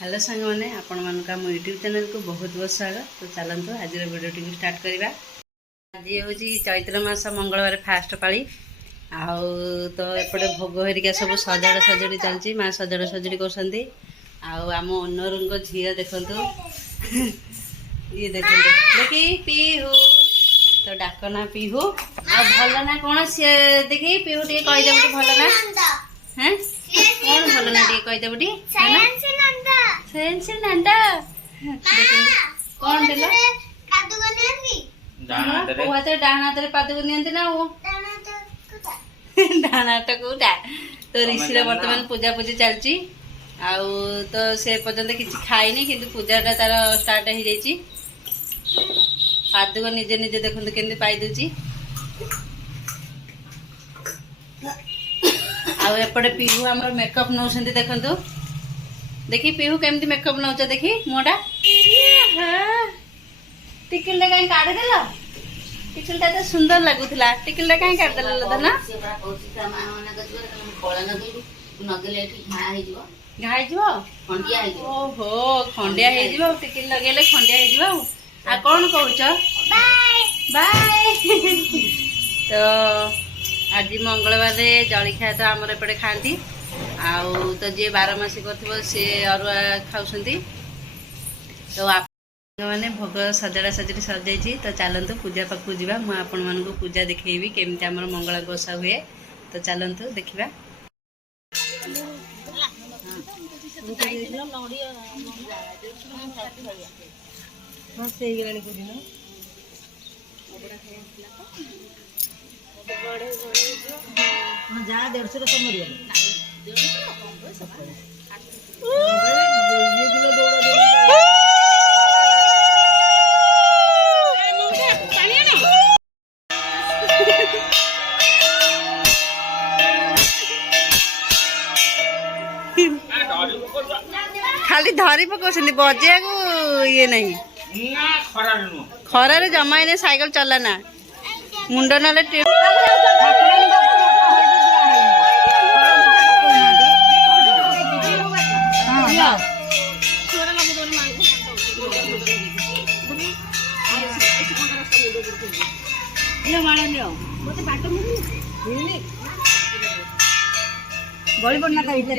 Hello सांग मैंने आपण मानक आम यूट्यूब चैनल को बहुत बहुत स्वागत। तो चलतु आज वीडियो टी स्टार्ट करवा। आज हूँ चैत्र मास मंगलवार फास्ट पाली आउ तो एपटे भोग हरिका सब सजाड़ सजड़ी चलती माँ सजाड़ सजड़ी कर आम ओनर झील देखु ये देखो देखी पीहू तो डाक ना पीहू आ भल ना कौन सी देखी पीहू टे कहीदेव भल ना हाँ कौन भल ना टे कहीदेव टी फ्रेंड्स नंदा कौन देला कादू गनेंदी डाना तो डाना तो पादू गनेंदी ना वो डाना तो कोटा तो ऋषि वर्तमान पूजा पूजी चलची आउ तो से पर्यंत किसी खाइनी किंतु पूजाटा तार स्टार्ट हो जाइए। पादुक निजे निजे देखते केमती पाई दूची आउ एपटे पीहू आम मेकअप नौ देखु देखी पीहू केमती मेकअप नौच देखी मोटा टिकिल कहीं काढ़देल टिकिलटा तो सुंदर लगुला टिकिलटा कहीं काढ़देल ना ओहो खंडिया हो टिकिल लगे खंडिया हो कौन कौच बाय तो आज मंगलवार जलखिया तो आमर एपटे खाती आउ तो जी 12 मासी कर सी अरुआ खाऊँ तो मैंने भोग सजड़ा सजड़ी सजाई तो चलतु पूजा पाखु जा मुझे पूजा देखी केमती आम मंगला गोसा हुए तो चलतु देखा। जा 150 खाली धरी पकाउछन्ती बजिया को ये नहीं खरारे जमा इने साइकिल चलाना मुंड ना गली पड़ना था इधर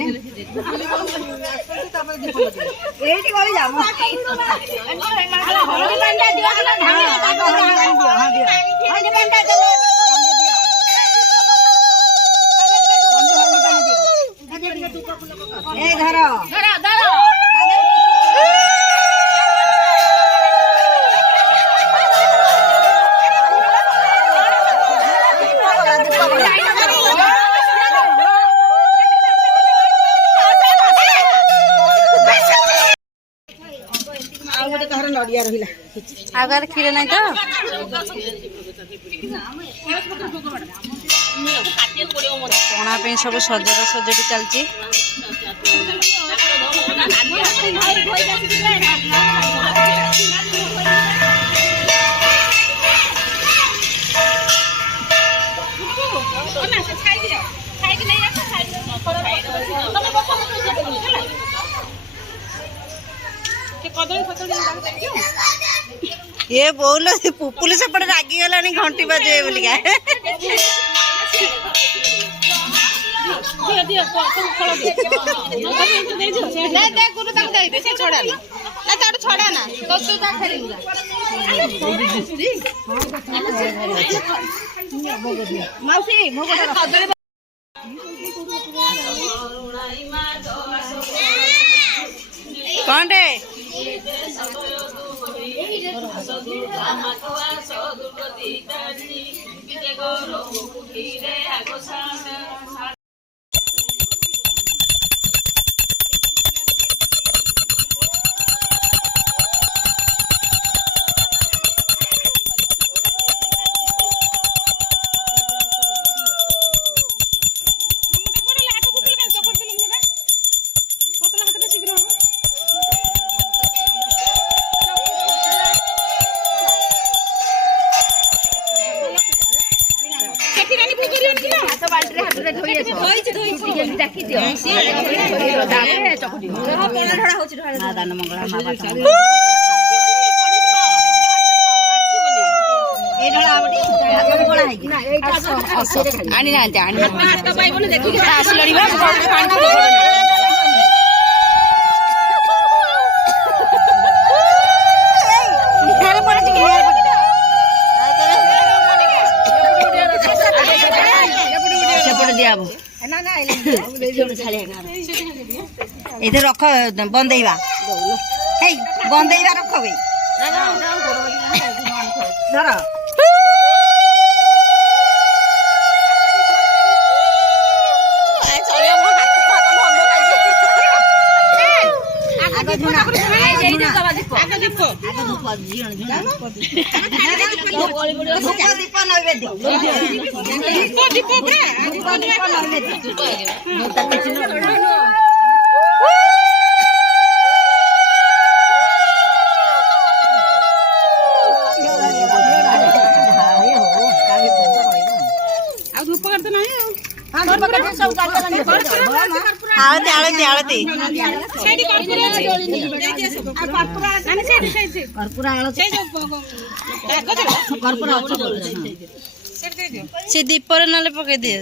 एटी गली जामो हळदी पांडा दिवा हळदी पांडा चलो ए धरो धरो धरो आगार क्षीर नहीं तो पणा सब सजड़ा सजड़ी चलती ये बोल पुपुल से पड़े रागी गला घंटी बजे बोलिका कौन रे ଦାନ ମଙ୍ଗଳା ମା ପାଠ ଆଣି ନାହାନ୍ତି ଆସିଲଣି ସେପଟେ ଦିଆହବ ଏଇଠି ରଖ ବନ୍ଦେଇବା ହେଇ ବନ୍ଦେଇବା ରଖ ଭାଇ ଧର से दीपर ना पकई दिए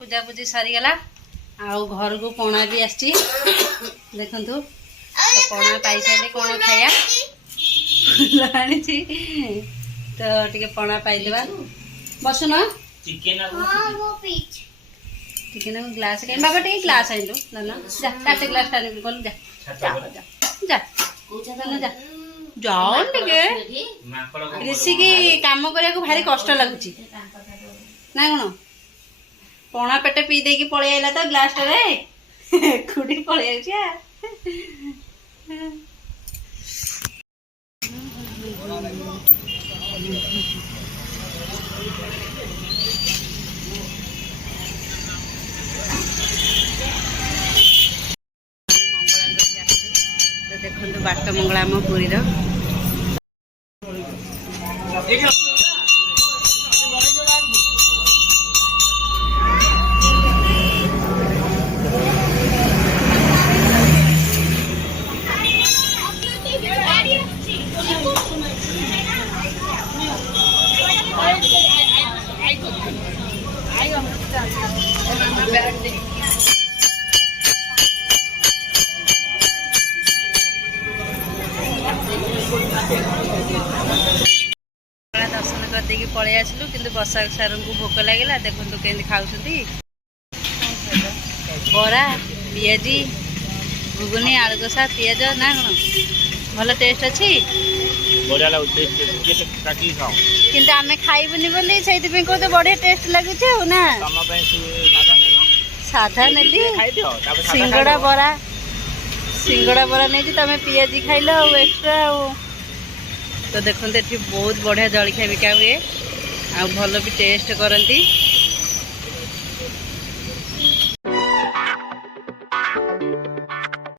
पूजा पूजी सरीगला आउ घर को पणा भी आसी देखु तो पणा पाई सारे कौन खाया तो टे पणा पाईदेवा बसुन टिके ग्लास बाबा टे ग्लास आइलु जा काटे ग्लास टाणी गलु जा जा जा जा जाओ टे ऋषि की काम करने को भारी कष्ट लगुच ना कौन पणा पेटे पी देकी पलि आइला तो ग्लास टे खुड़ी पलि पूजा तो देखो बाट मंगला आम पुरी दर्शन करदे पलि आसलु कि बसा सार को भोक लगे देखो केमती खाऊँ बरा पियाजी घुगुनी आलू कषा पियाज ना कौन भल टेस्ट अच्छी किंतु आमे खाइबुनी बोली से कहते बढ़िया टेस्ट लगुच ना साधा नेली सिंगड़ा बरा नहीं तुम पियाजी खाइल एक्स्ट्रा तो देखते ये बहुत बढ़िया जलखिया बिका हुए आ भल भी टेस्ट करती